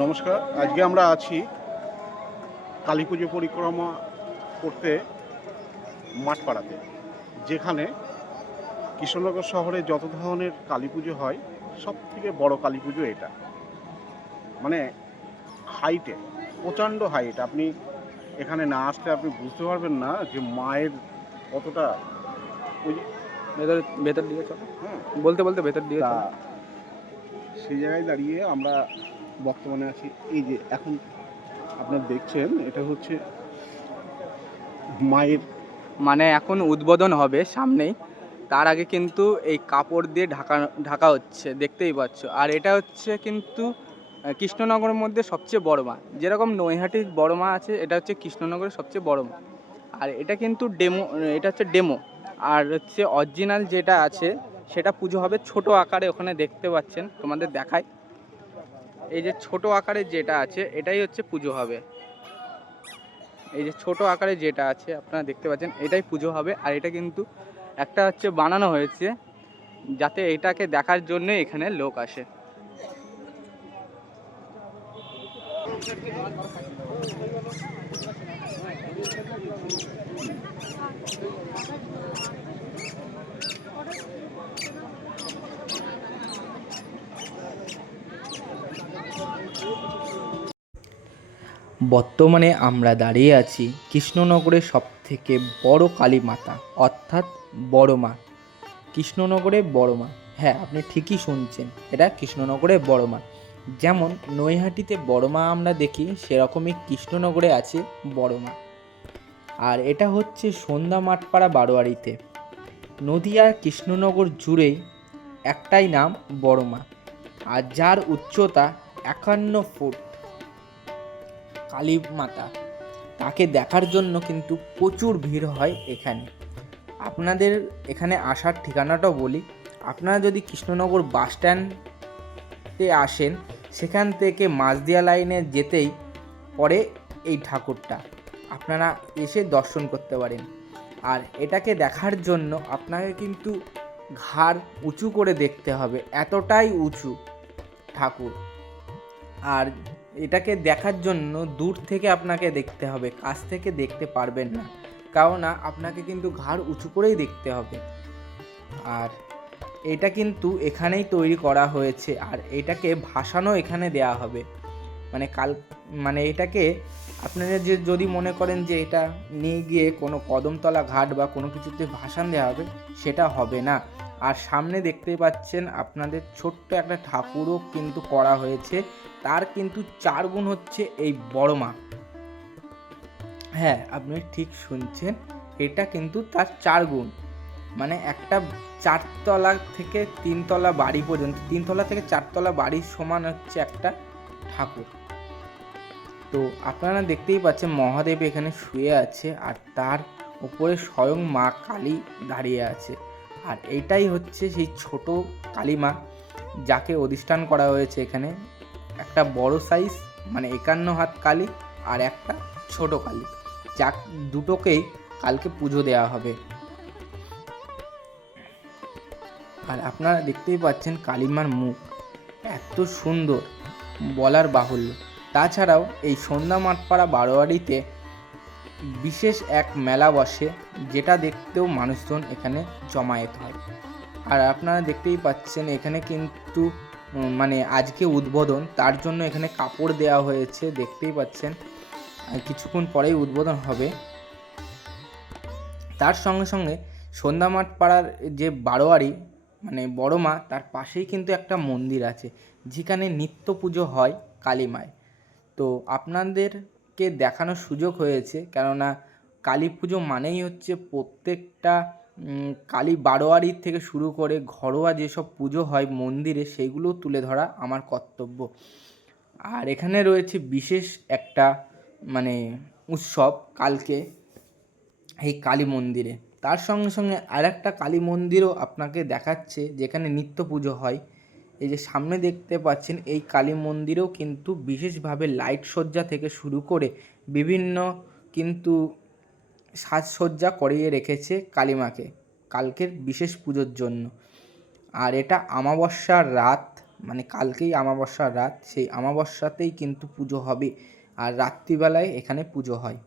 নমস্কার। আজকে আমরা আছি কালী পুজো পরিক্রমা করতে মাঠপাড়াতে, যেখানে কৃষ্ণনগর শহরে যত ধরনের কালী পুজো হয় সবথেকে বড় কালী পুজো এটা। মানে হাইটে, প্রচণ্ড হাইট। আপনি এখানে না আসলে আপনি বুঝতে পারবেন না যে মায়ের কতটা ওই যে ভেতর ভেতর দিকে চলো। হ্যাঁ। বলতে বলতে ভেতর দিকে তা চলো। সেই জায়গায় দাঁড়িয়ে আমরা বর্তমানে আছি। এই যে এখন আপনারা দেখছেন, এটা হচ্ছে মায়ের। মানে এখন উদ্বোধন হবে সামনেই, তার আগে কিন্তু এই কাপড় দিয়ে ঢাকা ঢাকা হচ্ছে, দেখতেই পাচ্ছ। আর এটা হচ্ছে কিন্তু কৃষ্ণনগরের মধ্যে সবচেয়ে বড় মা। যেরকম নৈহাটির বড় মা আছে, এটা হচ্ছে কৃষ্ণনগরের সবচেয়ে বড় মা। আর এটা কিন্তু ডেমো, এটা হচ্ছে ডেমো। আর হচ্ছে অরিজিনাল যেটা আছে সেটা পুজো হবে ছোট আকারে, ওখানে দেখতে পাচ্ছেন, তোমাদের দেখায়। এই যে ছোট আকারে যেটা আছে এটাই হচ্ছে পুজো হবে। এই যে ছোট আকারে যেটা আছে আপনারা দেখতে পাচ্ছেন, এটাই পুজো হবে। আর এটা কিন্তু একটা হচ্ছে বানানো হয়েছে যাতে এটাকে দেখার জন্য এখানে লোক আসে। বর্তমানে আমরা দাঁড়িয়ে আছি কৃষ্ণনগরের সবথেকে বড় কালী মাতা, অর্থাৎ বড় মা। কৃষ্ণনগরে বড় মা, হ্যাঁ আপনি ঠিকই শুনছেন, এটা কৃষ্ণনগরে বড় মা। যেমন নৈহাটিতে বড় মা আমরা দেখি, সেরকমই কৃষ্ণনগরে আছে বড় মা। আর এটা হচ্ছে সন্ধ্যা মাঠপাড়া বারোয়ারিতে। নদিয়ার কৃষ্ণনগর জুড়েই একটাই নাম বড় মা, আর যার উচ্চতা 51 ফুট। কালী মাতা, তাকে দেখার জন্য কিন্তু প্রচুর ভিড় হয় এখানে। আপনাদের এখানে আসার ঠিকানাটাও বলি। আপনারা যদি কৃষ্ণনগর বাস স্ট্যান্ডে আসেন, সেখান থেকে মাঝদিয়া লাইনে যেতেই পরে এই ঠাকুরটা, আপনারা এসে দর্শন করতে পারেন। আর এটাকে দেখার জন্য আপনাকে কিন্তু ঘাড় উঁচু করে দেখতে হবে, এতটাই উঁচু ঠাকুর। আর এটাকে দেখার জন্য দূর থেকে আপনাকে দেখতে হবে, কাছ থেকে দেখতে পারবেন না, কারণ আপনাকে কিন্তু ঘাড় উঁচু করেই দেখতে হবে। আর এটা কিন্তু এখানেই তৈরি করা হয়েছে, আর এটাকে ভাসানও এখানে দেয়া হবে। মানে এটাকে আপনারা যদি মনে করেন যে এটা নিয়ে গিয়ে কোনো কদমতলা ঘাট বা কোনো কিছুতে ভাসান দেওয়া হবে, সেটা হবে না। আর সামনে দেখতেই পাচ্ছেন আপনাদের ছোট্ট একটা ঠাকুরও কিন্তু করা হয়েছে, তার কিন্তু 4 গুণ হচ্ছে এই বড় মা। হ্যাঁ আপনি ঠিক শুনছেন, এটা কিন্তু তার 4 গুণ। মানে একটা 4 তলা থেকে 3 তলা বাড়ি পর্যন্ত, 3 তলা থেকে 4 তলা বাড়ির সমান হচ্ছে একটা ঠাকুর। তো আপনারা দেখতেই পাচ্ছেন মহাদেব এখানে শুয়ে আছে, আর তার উপরে স্বয়ং মা কালী দাঁড়িয়ে আছে। আর এইটাই হচ্ছে সেই ছোট কালী মা, যাকে অধিষ্ঠান করা হয়েছে এখানে। একটা বড় সাইজ মানে 51 হাত কালী, আর একটা ছোট কালী, যা দুটোকেই কালকে পুজো দেওয়া হবে। আর আপনারা দেখতেই পাচ্ছেন কালীমার মুখ এত সুন্দর, বলার বাহুল্য। তাছাড়াও এই সন্ধ্যা মাঠপাড়া বারোয়ারিতে বিশেষ এক মেলা বসে, যেটা দেখতেও মানুষজন এখানে জমায়েত হয়। আর আপনারা দেখতেই পাচ্ছেন এখানে কিন্তু মানে আজকে উদ্বোধন, তার জন্য এখানে কাপড় দেওয়া হয়েছে, দেখতেই পাচ্ছেন। কিছুক্ষণ পরেই উদ্বোধন হবে। তার সঙ্গে সঙ্গে সন্ধ্যা মাঠপাড়ার যে বারোয়ারি মানে বড় মা, তার পাশেই কিন্তু একটা মন্দির আছে, যেখানে নিত্য পুজো হয় কালী মায়ের। তো আপনাদেরকে দেখানোর সুযোগ হয়েছে, কেননা কালী পুজো মানেই হচ্ছে প্রত্যেকটা কালী বারোয়ারির থেকে শুরু করে ঘরোয়া যেসব পুজো হয় মন্দিরে, সেইগুলো তুলে ধরা আমার কর্তব্য। আর এখানে রয়েছে বিশেষ একটা মানে উৎসব কালকে এই কালী মন্দিরে। তার সঙ্গে সঙ্গে আর একটা কালী মন্দিরও আপনাকে দেখাচ্ছে, যেখানে নিত্য পুজো হয়। এই যে সামনে দেখতে পাচ্ছেন, এই কালী মন্দিরেও কিন্তু বিশেষভাবে লাইট সজ্জা থেকে শুরু করে বিভিন্ন কিন্তু সাজসজ্জা করিয়ে রেখেছে কালীমাকে কালকের বিশেষ পুজোর জন্য। আর এটা অমাবস্যার রাত, মানে কালকেই অমাবস্যার রাত, সেই অমাবস্যাতেই কিন্তু পুজো হবে, আর রাত্রিবেলায় এখানে পুজো হয়।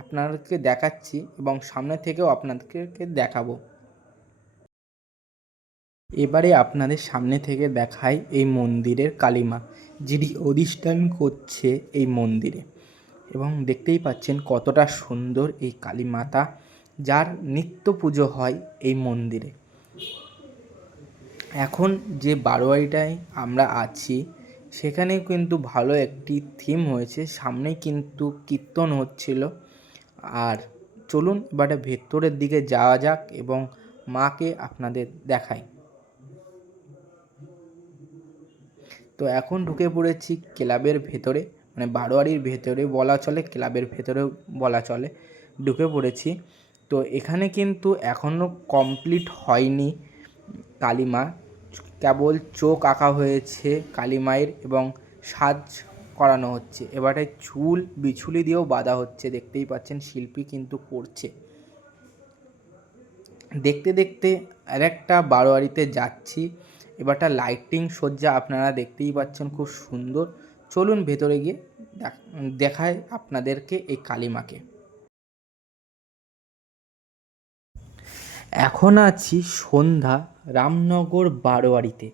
আপনাদেরকে দেখাচ্ছি এবং সামনে থেকেও আপনাদেরকে দেখাবো। এবারে আপনাদের সামনে থেকে দেখাই এই মন্দিরের কালীমা, যিনি অধিষ্ঠান করছে এই মন্দিরে। এবং দেখতেই পাচ্ছেন কতটা সুন্দর এই কালী মাতা, যার নিত্য পুজো হয় এই মন্দিরে। এখন যে বারোয়ারিটায় আমরা আছি সেখানে কিন্তু ভালো একটি থিম হয়েছে, সামনে কিন্তু কীর্তন হচ্ছিল। আর চলুন এবারে ভেতরের দিকে যাওয়া যাক এবং মাকে আপনাদের দেখাই। তো এখন ঢুকে পড়েছি ক্লাবের ভেতরে, মানে বারোয়ারির ভেতরে বলা চলে, ক্লাবের ভেতরেও বলা চলে, ঢুকে পড়েছি। তো এখানে কিন্তু এখনও কমপ্লিট হয়নি কালীমা, কেবল চোখ আঁকা হয়েছে কালীমায়ের এবং সাজ করানো হচ্ছে। এবারে চুল বিছুলি দিয়েও বাঁধা হচ্ছে, দেখতেই পাচ্ছেন শিল্পী কিন্তু করছে। দেখতে দেখতে আরেকটা বারোয়ারিতে যাচ্ছি। এবারটা লাইটিং সজ্জা আপনারা দেখতেই পাচ্ছেন, খুব সুন্দর। চলুন ভেতরে গিয়ে দেখায় আপনাদেরকে এই কালীমাকে। এখন আছি সন্ধ্যা রামনগর বারোয়ারিতে,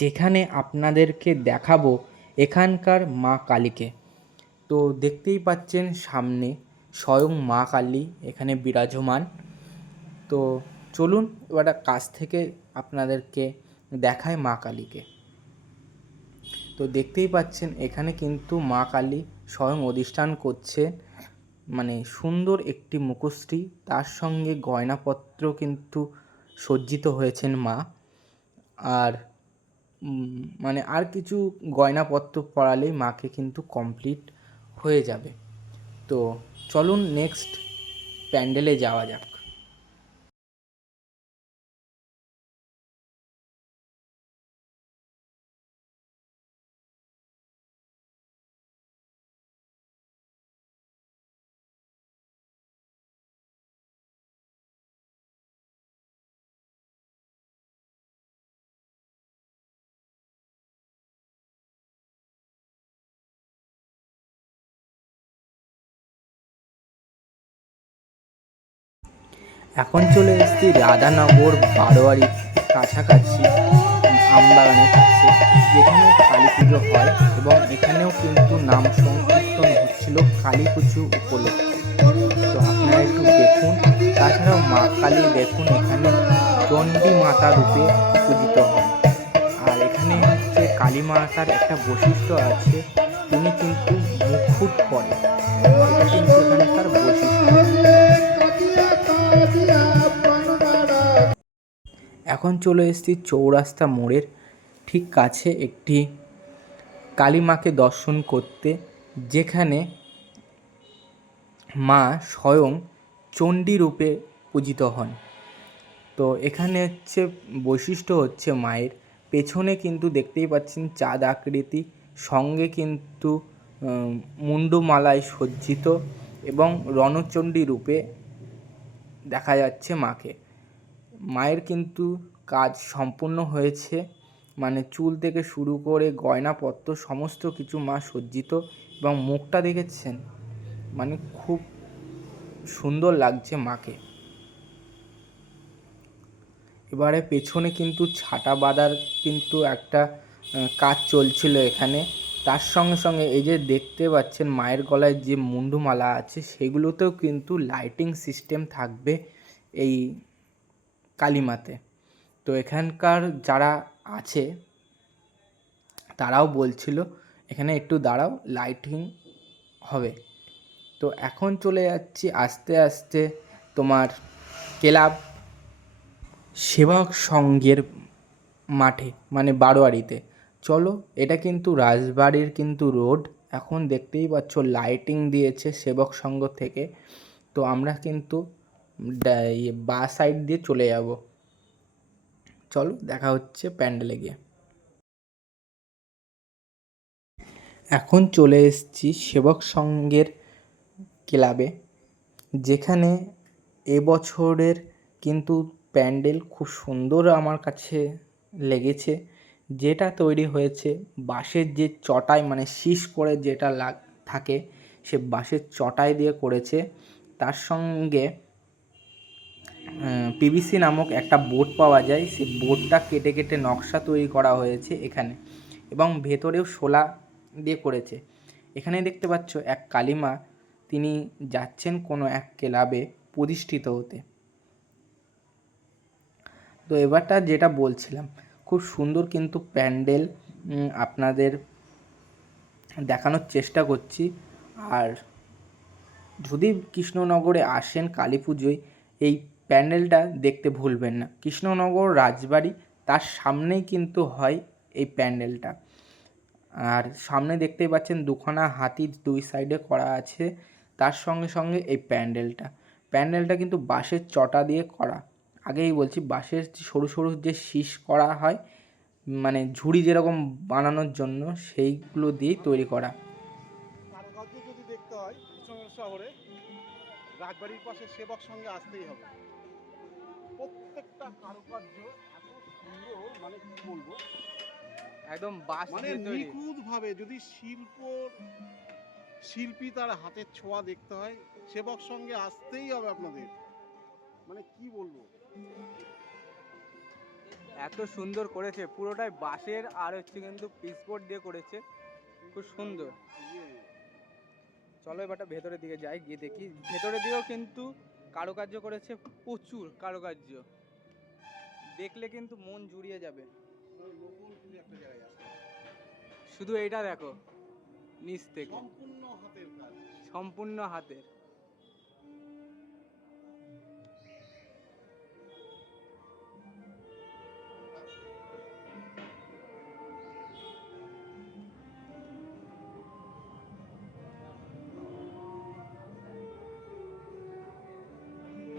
যেখানে আপনাদেরকে দেখাবো এখানকার মা কালীকে। তো দেখতেই পাচ্ছেন সামনে স্বয়ং মা কালী এখানে বিরাজমান। তো চলুন এবার কাছ থেকে আপনাদেরকে দেখায় মা কালীকে। তো দেখতেই পাচ্ছেন এখানে কিন্তু মা কালী স্বয়ং অধিষ্ঠান করছে, মানে সুন্দর একটি মুখশ্রী, তার সঙ্গে গয়নাপত্র কিন্তু সজ্জিত হয়েছেন মা। আর মানে আর কিছু গয়নাপত্র পরালেই মাকে কিন্তু কমপ্লিট হয়ে যাবে। তো চলুন নেক্সট প্যান্ডেলে যাওয়া যাক। এখন চলে এসেছি রাধানগর বারোয়ারির কাছাকাছি আমবাগানের কাছে, যেখানে কালী পুজো হয় এবং এখানেও কিন্তু নাম সংকীর্তন হচ্ছিল কালী পুজো উপলক্ষে। তো আপনারা একটু দেখুন। তাছাড়াও মা কালী দেখুন এখানে চণ্ডী মাতা রূপে পূজিত হন। আর এখানে হচ্ছে কালী মাতার একটা বৈশিষ্ট্য আছে, তিনি কিন্তু মুকুট পরেন, এটা কিন্তু এখানকার বৈশিষ্ট্য। এখন চলে এসেছি চৌরাস্তা মোড়ের ঠিক কাছে একটি কালী মাকে দর্শন করতে, যেখানে মা স্বয়ং চণ্ডী রূপে পূজিত হন। তো এখানে হচ্ছে বৈশিষ্ট্য হচ্ছে মায়ের পেছনে কিন্তু দেখতেই পাচ্ছেন চাঁদ আকৃতি, সঙ্গে কিন্তু মুন্ডমালায় সজ্জিত এবং রণচণ্ডী রূপে দেখা যাচ্ছে মাকে। মায়ের কিন্তু কাজ সম্পূর্ণ হয়েছে, মানে চুল থেকে শুরু করে গয়নাপত্র সমস্ত কিছু মা সজ্জিত, এবং মুখটা দেখেছেন, মানে খুব সুন্দর লাগছে মাকে। এবারে পেছনে কিন্তু ছাতা বাঁধার কিন্তু একটা কাজ চলছিল এখানে। তার সঙ্গে সঙ্গে এই যে দেখতে পাচ্ছেন মায়ের গলায় যে মুন্ডমালা আছে, সেগুলোতেও কিন্তু লাইটিং সিস্টেম থাকবে এই কালীমাতে। তো এখানকার যারা আছে তারাও বলছিল এখানে একটু দাঁড়াও, লাইটিং হবে। তো এখন চলে যাচ্ছি আস্তে আস্তে তোমার ক্লাব সেবক সংঘের মাঠে, মানে বারোয়ারিতে। চলো, এটা কিন্তু রাজবাড়ির কিন্তু রোড। এখন দেখতেই পাচ্ছ লাইটিং দিয়েছে সেবক সংঘ থেকে। তো আমরা কিন্তু বা সাইড দিয়ে চলে যাব। চলো দেখা হচ্ছে প্যান্ডেলে গিয়ে। এখন চলে এসেছি সেবক সংঘের ক্লাবে, যেখানে এবছরের কিন্তু প্যান্ডেল খুব সুন্দর আমার কাছে লেগেছে। যেটা তৈরি হয়েছে বাঁশের যে চটাই মানে শীষ করে যেটা থাকে সে বাঁশের চটাই দিয়ে করেছে। তার সঙ্গে পিভিসি নামক একটা বোর্ড পাওয়া যায়, সেই বোর্ডটা কেটে কেটে নকশা তৈরি করা হয়েছে এখানে, এবং ভেতরেও শোলা দিয়ে করেছে। এখানে দেখতে পাচ্ছ এক কালিমা, তিনি যাচ্ছেন কোনো এক ক্লাবে প্রতিষ্ঠিত হতে। তো এবারটা যেটা বলছিলাম, খুব সুন্দর কিন্তু প্যান্ডেল আপনাদের দেখানোর চেষ্টা করছি। আর যদি কৃষ্ণনগরে আসেন কালী পুজোয়, এই প্যান্ডেলটা দেখতে ভুলবেন না। কৃষ্ণনগর রাজবাড়ি তার সামনেই কিন্তু হয় এই প্যান্ডেলটা। আর সামনে দেখতেই পাচ্ছেন দুখানা হাতি দুই সাইডে করা আছে, তার সঙ্গে সঙ্গে এই প্যান্ডেলটা কিন্তু বাঁশের চটা দিয়ে করা। আগেই বলছি, বাঁশের সরু সরু যে শীষ করা হয়, মানে ঝুড়ি যেরকম বানানোর জন্য, সেইগুলো দিয়েই তৈরি করা। কারুকার্য যদি দেখতে হয় কৃষ্ণনগর শহরে, রাজবাড়ির পাশে সেবক সঙ্গে আসতেই হবে। প্রত্যেকটা কারুকার্য এত সুন্দর, মানে কি বলবো, একদম বাঁশ মানে দিয়ে তৈরি। নিখুঁত ভাবে। যদি শিল্পী তার হাতের ছোঁয়া দেখতে হয়, সেবক সঙ্গে আসতেই হবে আপনাদের। মানে কি বলবো, এত সুন্দর করেছে, পুরোটাই বাঁশের আর হচ্ছে কিন্তু পিসবোর্ড দিয়ে করেছে, খুব সুন্দর। চলো এবারটা ভেতরের দিকে যাই, গিয়ে দেখি ভেতরের দিকেও কিন্তু কারুকার্য করেছে, প্রচুর কারুকার্য, দেখলে কিন্তু মন জুড়িয়ে যাবে। নতুন কোনো একটা জায়গায় আসতে হবে। শুধু এইটা দেখো, নিচ থেকে সম্পূর্ণ হাতের কাজ। সম্পূর্ণ হাতের।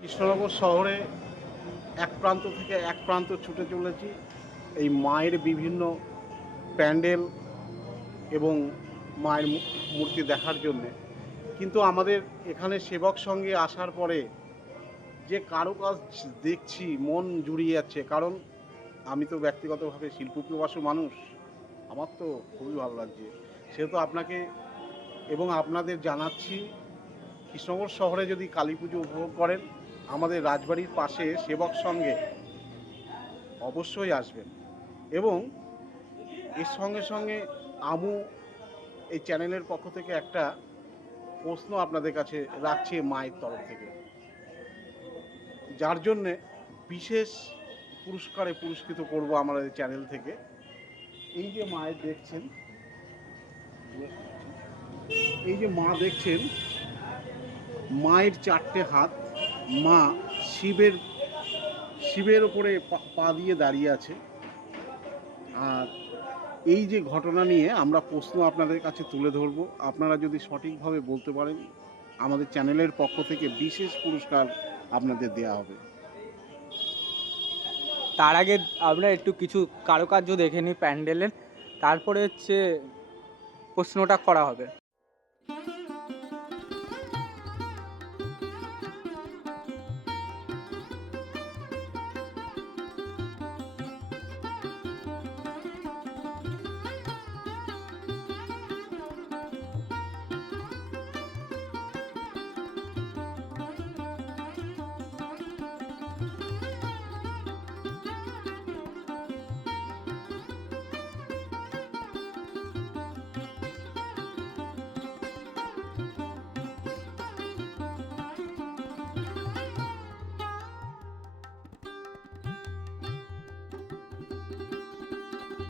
কৃষ্ণনগর শহরে এক প্রান্ত থেকে এক প্রান্ত ছুটে চলেছি এই মায়ের বিভিন্ন প্যান্ডেল এবং মায়ের মূর্তি দেখার জন্যে। কিন্তু আমাদের এখানে সেবক সঙ্গে আসার পরে যে কারুকাজ দেখছি, মন জুড়িয়ে যাচ্ছে। কারণ আমি তো ব্যক্তিগতভাবে শিল্পপ্রবাসী মানুষ, আমার তো খুবই ভালো লাগছে। সেহেতু আপনাকে এবং আপনাদের জানাচ্ছি, কৃষ্ণনগর শহরে যদি কালী পুজো উপভোগ করেন, আমাদের রাজবাড়ির পাশে সেবক সঙ্গে অবশ্যই আসবেন। এবং এর সঙ্গে সঙ্গে আমু এই চ্যানেলের পক্ষ থেকে একটা প্রশ্ন আপনাদের কাছে রাখছি মায়ের তরফ থেকে, যার জন্যে বিশেষ পুরস্কারে পুরস্কৃত করব আমাদের চ্যানেল থেকে। এই যে মায়ের দেখছেন, এই যে মা দেখছেন, মায়ের চারটে হাত, মা শিবের ওপরে পা দিয়ে দাঁড়িয়ে আছে। আর এই যে ঘটনা নিয়ে আমরা প্রশ্ন আপনাদের কাছে তুলে ধরবো, আপনারা যদি সঠিকভাবে বলতে পারেন, আমাদের চ্যানেলের পক্ষ থেকে বিশেষ পুরস্কার আপনাদের দেওয়া হবে। তার আগে আমরা একটু কিছু কারুকার্য দেখে নিই প্যান্ডেলের, তারপরে হচ্ছে প্রশ্নটা করা হবে।